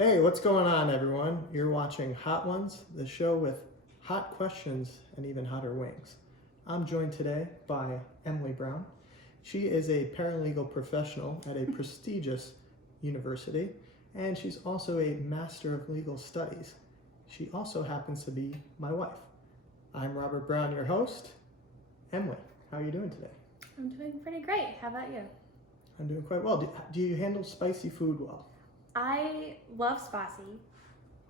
Hey, what's going on, everyone? You're watching Hot Ones, the show with hot questions and even hotter wings. I'm joined today by Emily Brown. She is a paralegal professional at a prestigious university, and she's also a Master of Legal Studies. She also happens to be my wife. I'm Robert Brown, your host. Emily, how are you doing today? I'm doing pretty great. How about you? I'm doing quite well. Do you handle spicy food well? I love spicy,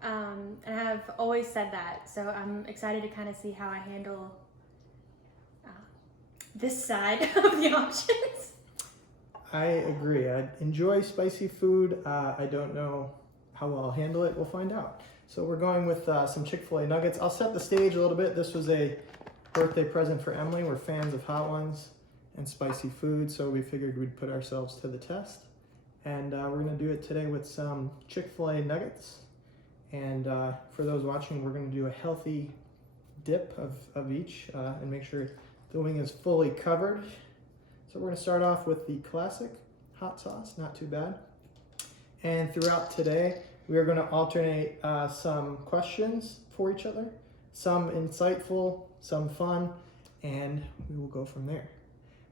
and I've always said that, so I'm excited to kind of see how I handle this side of the options. I agree. I enjoy spicy food. I don't know how well I'll handle it. We'll find out. So we're going with some Chick-fil-A nuggets. I'll set the stage a little bit. This was a birthday present for Emily. We're fans of Hot Ones and spicy food, so we figured we'd put ourselves to the test. And we're going to do it today with some Chick-fil-A nuggets. And for those watching, we're going to do a healthy dip of each and make sure the wing is fully covered. So we're going to start off with the classic hot sauce, not too bad. And throughout today, we are going to alternate some questions for each other, some insightful, some fun, and we will go from there.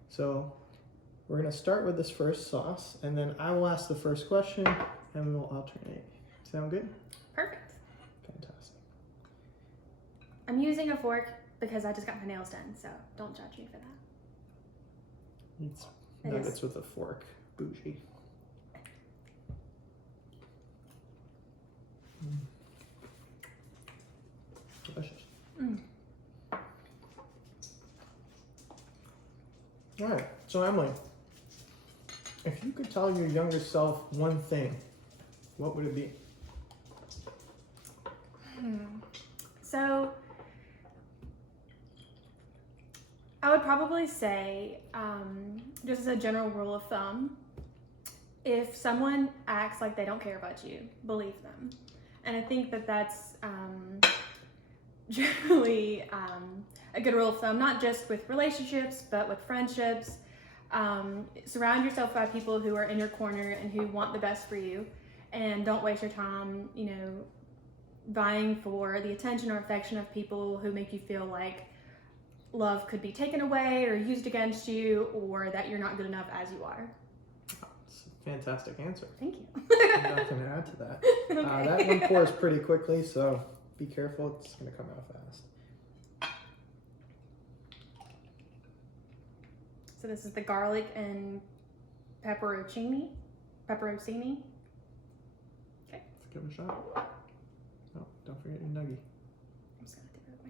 So we're going to start with this first sauce, and then I will ask the first question, and we will alternate. Sound good? Perfect. Fantastic. I'm using a fork because I just got my nails done, so don't judge me for that. It's It nuggets is. with a fork. Bougie. Delicious. All right, so Emily, if you could tell your younger self one thing, what would it be? So I would probably say, just as a general rule of thumb, if someone acts like they don't care about you, believe them. And I think that that's generally a good rule of thumb, not just with relationships, but with friendships. Surround yourself by people who are in your corner and who want the best for you, and don't waste your time, vying for the attention or affection of people who make you feel like love could be taken away or used against you, or that you're not good enough as you are. It's a fantastic answer. Thank you. Nothing to add to that. Okay. That one pours pretty quickly, so be careful. It's going to come out fast. So this is the garlic and pepperoncini. Let's give it a shot. Oh, don't forget your nugget. I'm just gonna dip it with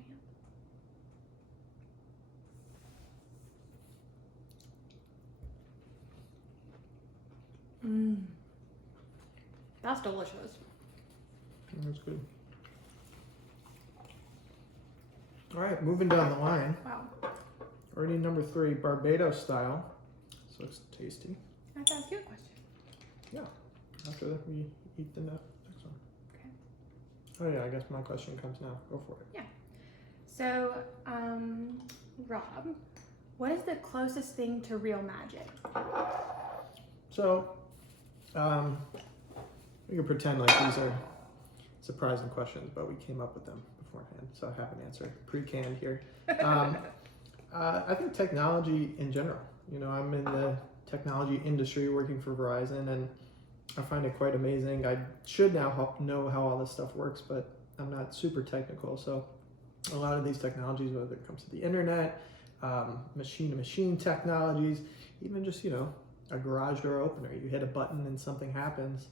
my hand. That's delicious. That's good. All right, moving down the line. Wow. Already number 3, Barbados style. This looks tasty. I have to ask you a question. Yeah. After that, we eat the next one. Okay. Oh yeah, I guess my question comes now. Go for it. So, Rob, what is the closest thing to real magic? So, we can pretend like these are surprising questions, but we came up with them beforehand, so I have an answer pre-canned here. I think technology in general. I'm in the technology industry working for Verizon, and I find it quite amazing. I should now know how all this stuff works, but I'm not super technical. So a lot of these technologies, whether it comes to the internet, machine-to-machine technologies, even just, a garage door opener. You hit a button and something happens.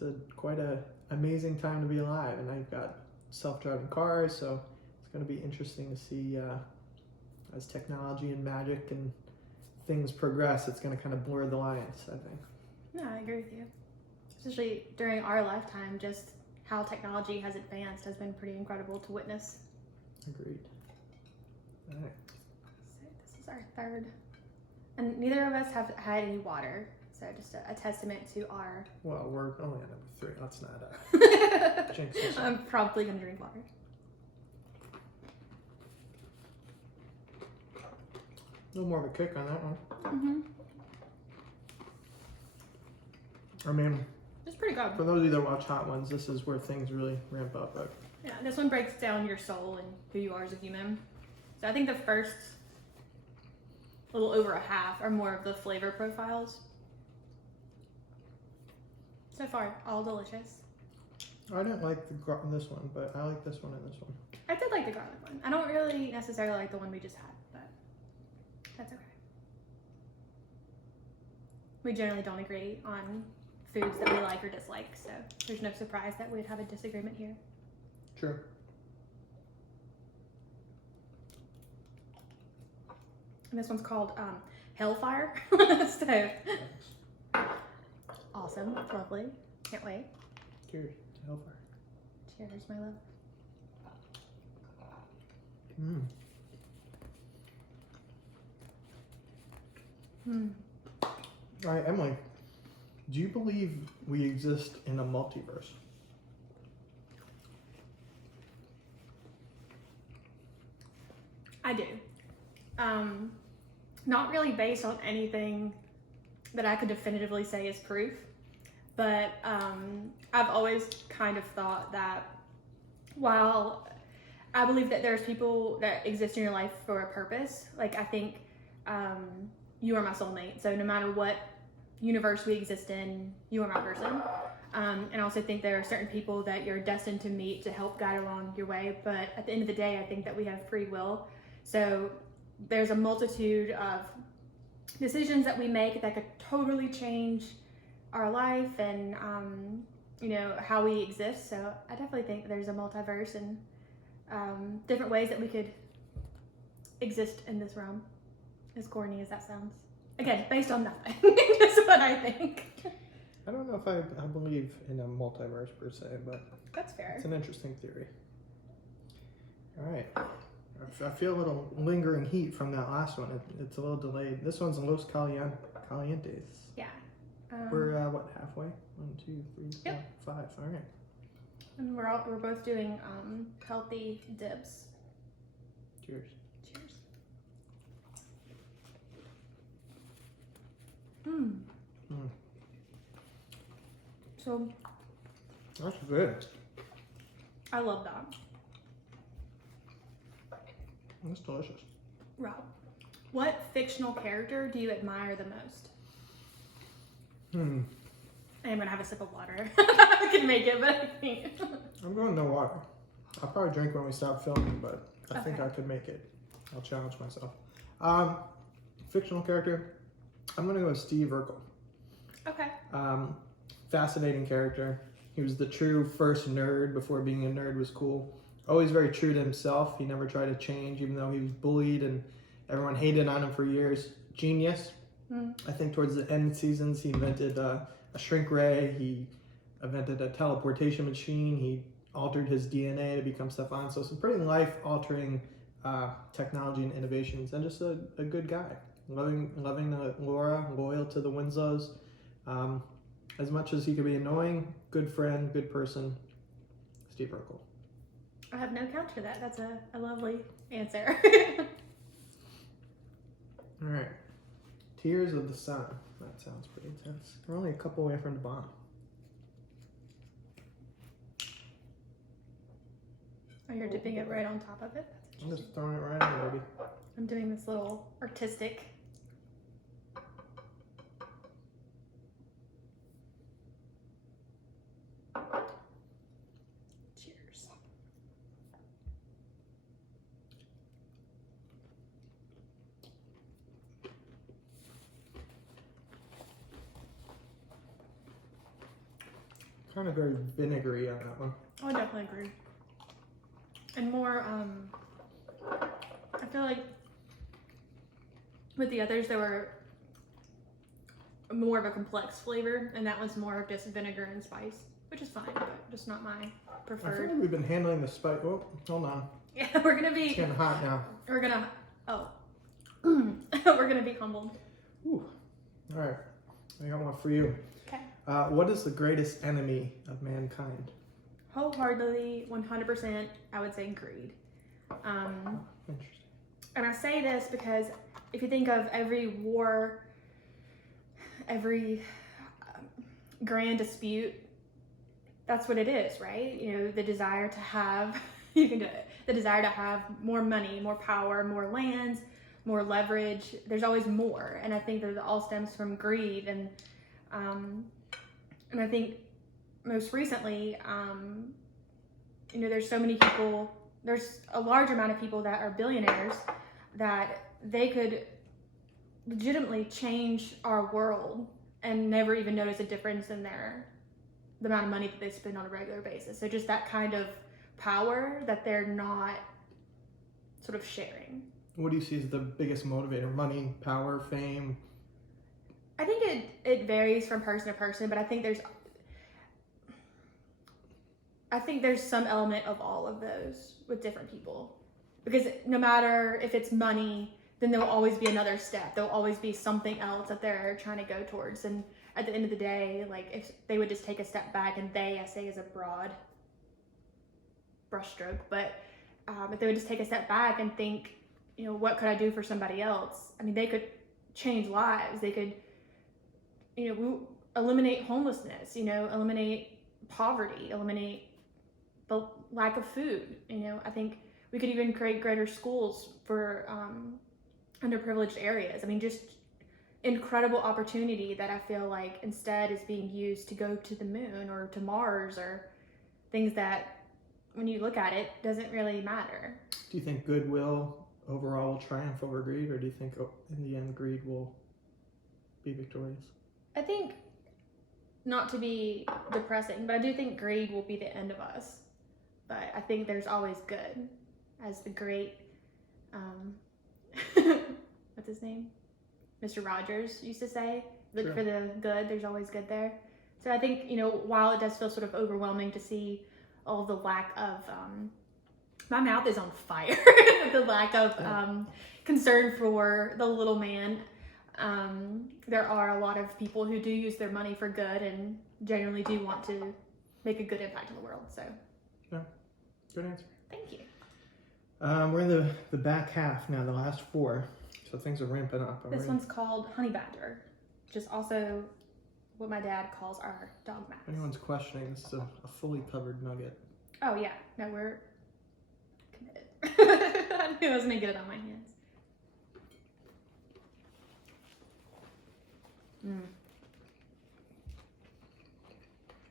It's quite an amazing time to be alive. And I've got self-driving cars, so it's going to be interesting to see as technology and magic and things progress, it's going to kind of blur the lines, I think. No, I agree with you. Especially during our lifetime, just how technology has advanced has been pretty incredible to witness. Agreed. All right. So this is our third. And neither of us have had any water, so just a testament to our... Well, we're only on number 3. Let's not jinx this. I'm probably going to drink water. A little more of a kick on that one. Mm-hmm. I mean, It's pretty good. For those of you that watch Hot Ones, this is where things really ramp up. But Yeah, this one breaks down your soul and who you are as a human. So I think the first little over a half are more of the flavor profiles. So far, all delicious. I didn't like this one, but I like this one and this one. I did like the garlic one. I don't really necessarily like the one we just had, but that's okay. We generally don't agree on foods that we like or dislike, so there's no surprise that we'd have a disagreement here. True. And this one's called Hellfire. So awesome, lovely. Can't wait. Cheers to Hellfire. Cheers, my love. Mm. All right, Emily, do you believe we exist in a multiverse? I do. Not really based on anything that I could definitively say is proof, but I've always kind of thought that while I believe that there's people that exist in your life for a purpose, like I think you are my soulmate. So no matter what universe we exist in, you are my person. And I also think there are certain people that you're destined to meet to help guide along your way. But at the end of the day, I think that we have free will. So there's a multitude of decisions that we make that could totally change our life and, you know, how we exist. So I definitely think there's a multiverse and different ways that we could exist in this realm, as corny as that sounds. Again, based on nothing. Just what I think. I don't know if I believe in a multiverse per se, but That's fair. it's an interesting theory. All right. I feel a little lingering heat from that last one. It's a little delayed. This one's Los Calientes. Yeah. We're what, halfway? 1, 2, 3, 4, Yep. 5. All right. And we're both doing healthy dips. Cheers. Cheers. Mm. Mm. So That's good. I love that. That's delicious. Rob, what fictional character do you admire the most? I am gonna have a sip of water. I can make it, but I can't. I'm going no water. I'll probably drink when we stop filming, but I think Okay. I could make it. I'll challenge myself. Fictional character. I'm gonna go with Steve Urkel. Okay. Fascinating character. He was the true first nerd before being a nerd was cool. Always very true to himself. He never tried to change, even though he was bullied and everyone hated on him for years. Genius. I think towards the end seasons, he invented a shrink ray. He invented a teleportation machine. He altered his DNA to become Stefan. So some pretty life-altering technology and innovations, and just a good guy. Loving Laura, loyal to the Winslows. As much as he could be annoying, good friend, good person. Steve Urkel. I have no counter to that. That's a lovely answer. All right. Tears of the Sun. That sounds pretty intense. We're only a couple away from the bomb. Oh, you're dipping it right on top of it? That's I'm interesting. just throwing it right in, baby. I'm doing this little artistic. Cheers. Kind of very vinegary on that one. I would definitely agree. And more, I feel like with the others, there were more of a complex flavor, and that one's more of just vinegar and spice, which is fine, but just not my I feel preferred. like we've been handling the spice. Oh, hold on. Yeah, we're gonna It's be, getting hot now. we're gonna, oh, we're gonna be humbled. Ooh. All right. I got one for you. Okay. What is the greatest enemy of mankind? Wholeheartedly, 100%, I would say greed. Interesting. And I say this because if you think of every war, every grand dispute, that's what it is, right? You know, the desire to have, you can do it, the desire to have more money, more power, more lands, more leverage. There's always more. And I think that it all stems from greed. And I think most recently, you know, there's so many people, there's a large amount of people that are billionaires that they could legitimately change our world and never even notice a difference in the amount of money that they spend on a regular basis. So just that kind of power that they're not sort of sharing. What do you see as the biggest motivator? Money, power, fame? I think it varies from person to person, but I think there's some element of all of those with different people. Because no matter if it's money, then there will always be another step. There'll always be something else that they're trying to go towards. And at the end of the day, like if they would just take a step back, and I say is a broad brushstroke, but if they would just take a step back and think, you know, what could I do for somebody else? I mean, they could change lives. They could, you know, eliminate homelessness, you know, eliminate poverty, eliminate the lack of food. You know, I think we could even create greater schools for underprivileged areas. I mean, just incredible opportunity that I feel like instead is being used to go to the moon or to Mars, or things that when you look at it doesn't really matter. Do you think goodwill overall will triumph over greed, or do you think in the end greed will be victorious? I think, not to be depressing, but I do think greed will be the end of us. But I think there's always good, as the great, what's his name? Mr. Rogers used to say, look for the good, there's always good there. So I think, you know, while it does feel sort of overwhelming to see all the lack of, my mouth is on fire, the lack of concern for the little man, there are a lot of people who do use their money for good and genuinely do want to make a good impact in the world. So, yeah, good answer. Thank you. We're in the back half now, the last 4, so things are ramping up. This one's called Honey Badger, which is also what my dad calls our dog Max. If anyone's questioning, this is a fully covered nugget. Oh yeah, no, we're committed. I knew I was gonna get it on my hands. I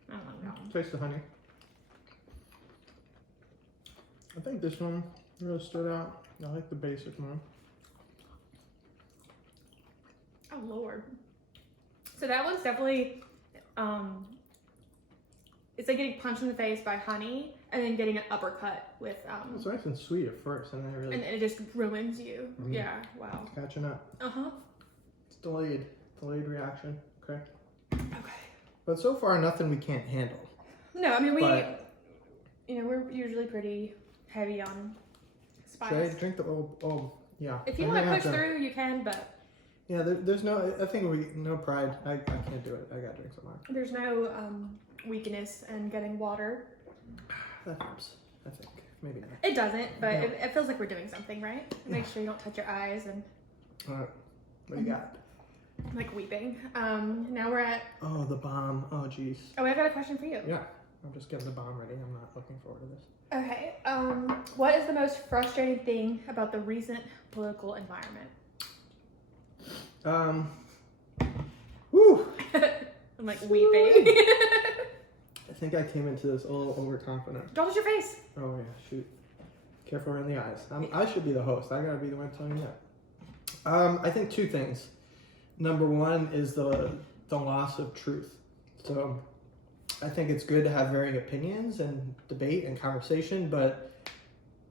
don't like that one. Taste the honey. I think this one really stood out. I like the basic one. Oh Lord. So that one's definitely, it's like getting punched in the face by honey and then getting an uppercut with, It's nice and sweet at first, and then it really and it just ruins you. Yeah, wow. catching up. Uh-huh. It's delayed reaction. Okay. Okay. But so far, nothing we can't handle. No, I mean, But- you know, we're usually pretty heavy on spice. Should I drink the yeah. If you I want to may push have through, you can, but Yeah, there's no. I think no pride. I can't do it. I gotta drink some more. there's no weakness in getting water. That helps. I think maybe not. It doesn't, but No. it feels like we're doing something, right? Make sure you don't touch your eyes and All right. What do you got? like weeping. Now we're at. Oh, the bomb. Oh, jeez. Oh, I've got a question for you. Yeah. I'm just getting the bomb ready. I'm not looking forward to this. Okay. What is the most frustrating thing about the recent political environment? Woo! I'm like weeping. I think I came into this a little overconfident. Don't touch your face. Oh yeah, shoot. Careful around the eyes. I should be the host. I gotta be the one telling you that. I think 2 things. Number 1 is the loss of truth. So I think it's good to have varying opinions and debate and conversation, but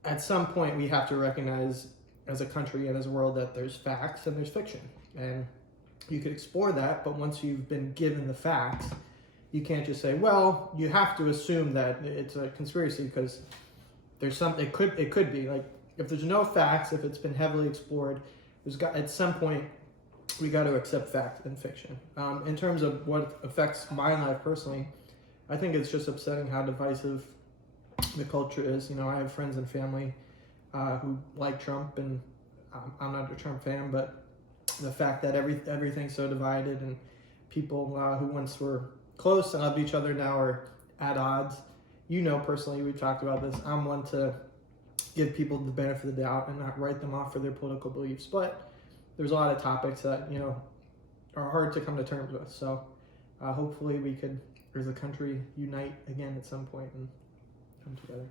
at some point we have to recognize as a country and as a world that there's facts and there's fiction. And you could explore that, but once you've been given the facts, you can't just say, well, you have to assume that it's a conspiracy because there's it could be like, if there's no facts, if it's been heavily explored, at some point we got to accept fact and fiction. In terms of what affects my life personally, I think it's just upsetting how divisive the culture is. You know, I have friends and family who like Trump, and I'm not a Trump fan, but the fact that everything's so divided, and people who once were close and loved each other now are at odds. You know, personally, we've talked about this. I'm one to give people the benefit of the doubt and not write them off for their political beliefs. But there's a lot of topics that, you know, are hard to come to terms with. So hopefully we could, as a country, unite again at some point and come together.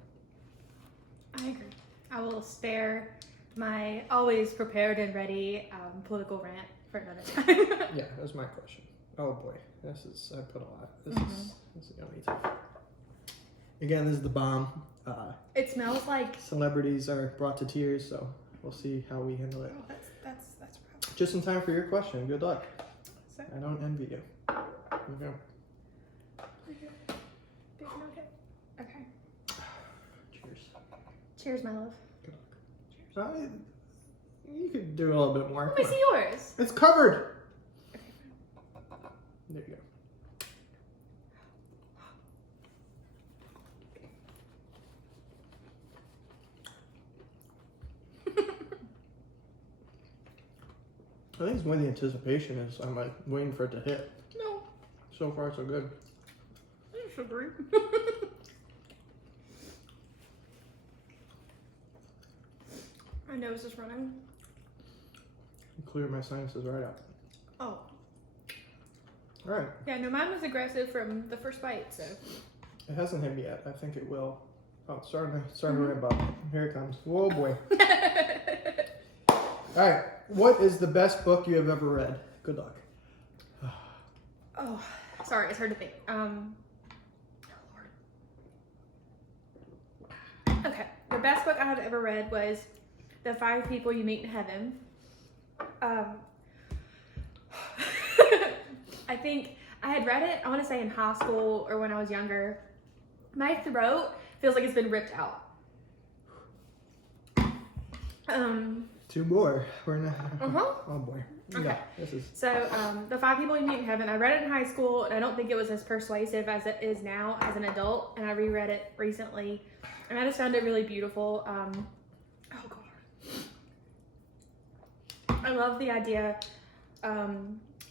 I agree. I will spare my always prepared and ready political rant for another time. Yeah, that was my question. Oh boy, I put a lot. This is yummy too. Again, this is the bomb. It smells like. Celebrities are brought to tears, so we'll see how we handle it. Oh, that's probably. Just in time for your question. Good luck. So, I don't envy you. Okay. big nugget. Okay. Cheers. Cheers, my love. You could do a little bit more. Let me see yours. It's covered. Okay. There you go. I think it's more the anticipation is I'm like waiting for it to hit. No. So far, so good. I disagree. My nose is running. Clear my sinuses right out. Oh. All right. Yeah, no, mine was aggressive from the first bite, so. It hasn't hit me yet. I think it will. Oh, it's starting to ramp up. Here it comes. Whoa, boy. All right. What is the best book you have ever read? Good luck. Oh, sorry, it's hard to think. Oh, Lord. Okay, the best book I have ever read was The 5 People You Meet in Heaven. I think I had read it, I want to say in high school or when I was younger. My throat feels like it's been ripped out. 2 more. We're not. Uh-huh. Oh boy. Okay. Yeah, this is. So, The 5 People You Meet in Heaven, I read it in high school, and I don't think it was as persuasive as it is now as an adult, and I reread it recently, and I just found it really beautiful. Oh, God. I love the idea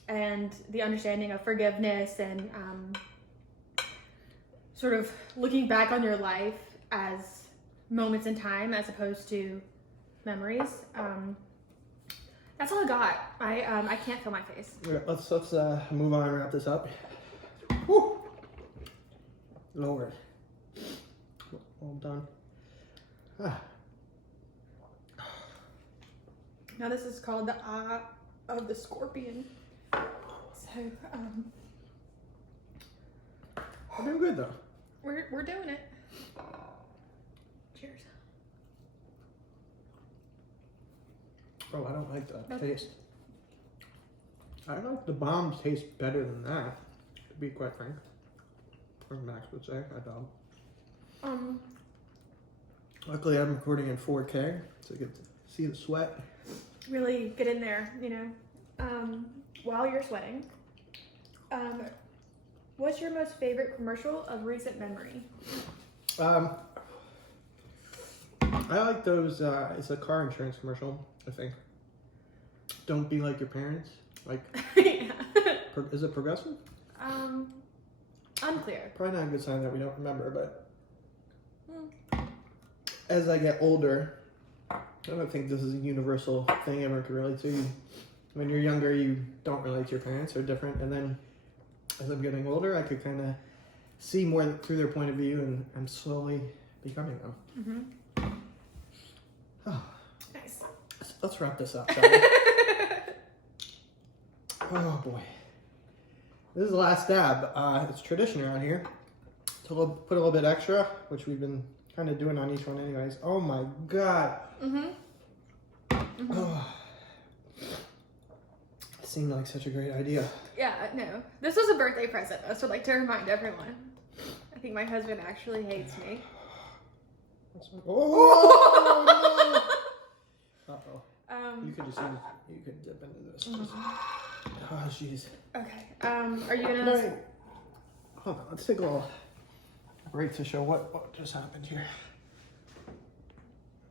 and the understanding of forgiveness and sort of looking back on your life as moments in time as opposed to memories. That's all I got. I can't feel my face. Okay, let's move on and wrap this up. Woo! Lord. All done. Ah. Now this is called the Eye of the Scorpion. So I'm doing good though. we're doing it. Cheers. Oh, I don't like the taste. I like the bombs taste better than that, to be quite frank. Or Max would say, my dog. Luckily I'm recording in 4K, so I get to see the sweat. Really get in there, you know. While you're sweating. What's your most favorite commercial of recent memory? I like those, it's a car insurance commercial, I think. Don't be like your parents. Like, Yeah. Is it Progressive? Unclear. Probably not a good sign that we don't remember, but as I get older, I don't think this is a universal thing everyone can relate to. When you're younger, you don't relate to your parents, they're different, and then as I'm getting older, I could kind of see more through their point of view, and I'm slowly becoming them. Oh, Nice. let's wrap this up, shall we? Oh boy. This is the last dab. It's tradition around here to put a little bit extra, which we've been kind of doing on each one anyways. Oh my God. Oh. It seemed like such a great idea. Yeah, no. This was a birthday present, though, so I'd like to remind everyone. I think my husband actually hates me. Oh no! Uh-oh. You could dip into this. Oh jeez. Okay. Are you gonna? No, hold on. Let's take a little break to show what just happened here.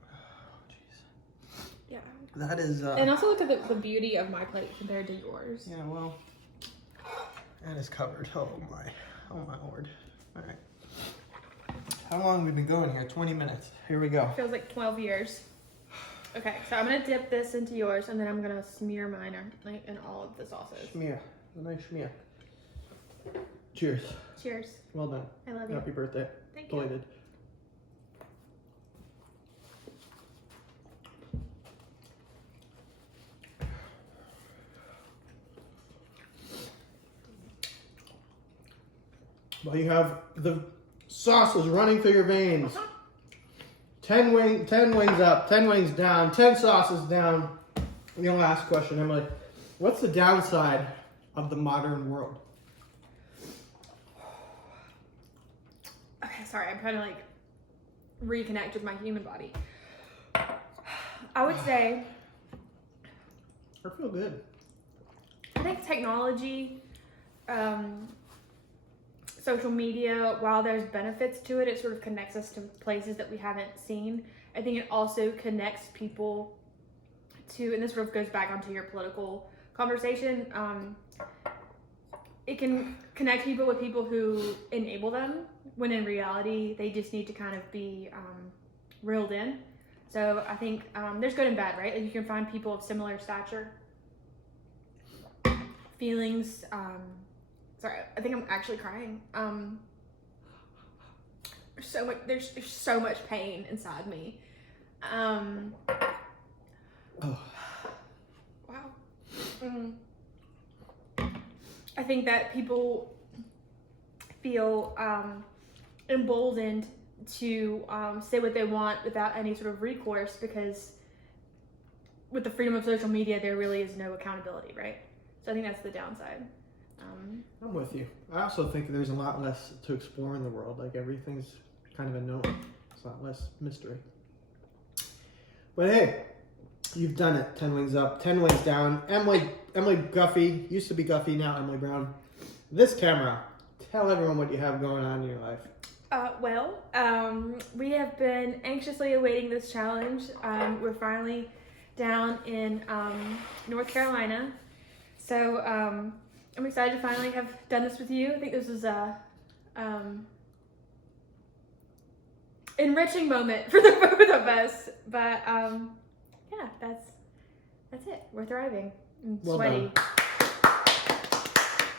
Oh jeez. Yeah. That is. And also look at the beauty of my plate compared to yours. Yeah. Well. And it's covered. Oh my lord. All right. How long have we been going here? 20 minutes. Here we go. Feels like 12 years. Okay, so I'm gonna dip this into yours, and then I'm gonna smear mine in all of the sauces. Schmear. A nice schmear. Cheers. Cheers. Well done. I love you. Happy birthday. Thank you. Belated. Well, you have the sauces running through your veins. 10 wings up, 10 wings down, 10 sauces down. The last question, Emily. What's the downside of the modern world? Okay, sorry, I'm trying to like reconnect with my human body. I would say I feel good. I think technology, social media, while there's benefits to it, it sort of connects us to places that we haven't seen. I think it also connects people to, and this sort of goes back onto your political conversation, it can connect people with people who enable them, when in reality, they just need to kind of be reeled in. So I think there's good and bad, right? Like you can find people of similar stature, feelings, sorry, I think I'm actually crying. There's so much pain inside me. Oh. Wow. I think that people feel emboldened to say what they want without any sort of recourse, because with the freedom of social media, there really is no accountability, right? So I think that's the downside. I'm with you. I also think there's a lot less to explore in the world. Like everything's kind of a known. It's a lot less mystery. But hey, you've done it. 10 wings up, 10 wings down. Emily Guffey, used to be Guffey, now Emily Brown. This camera, tell everyone what you have going on in your life. We have been anxiously awaiting this challenge. We're finally down in North Carolina. So I'm excited to finally have done this with you. I think this is a enriching moment for the both of us. But yeah, that's it. We're thriving. I'm Well sweaty. done.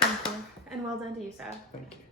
Thank you. And well done to you, Seth. Thank you.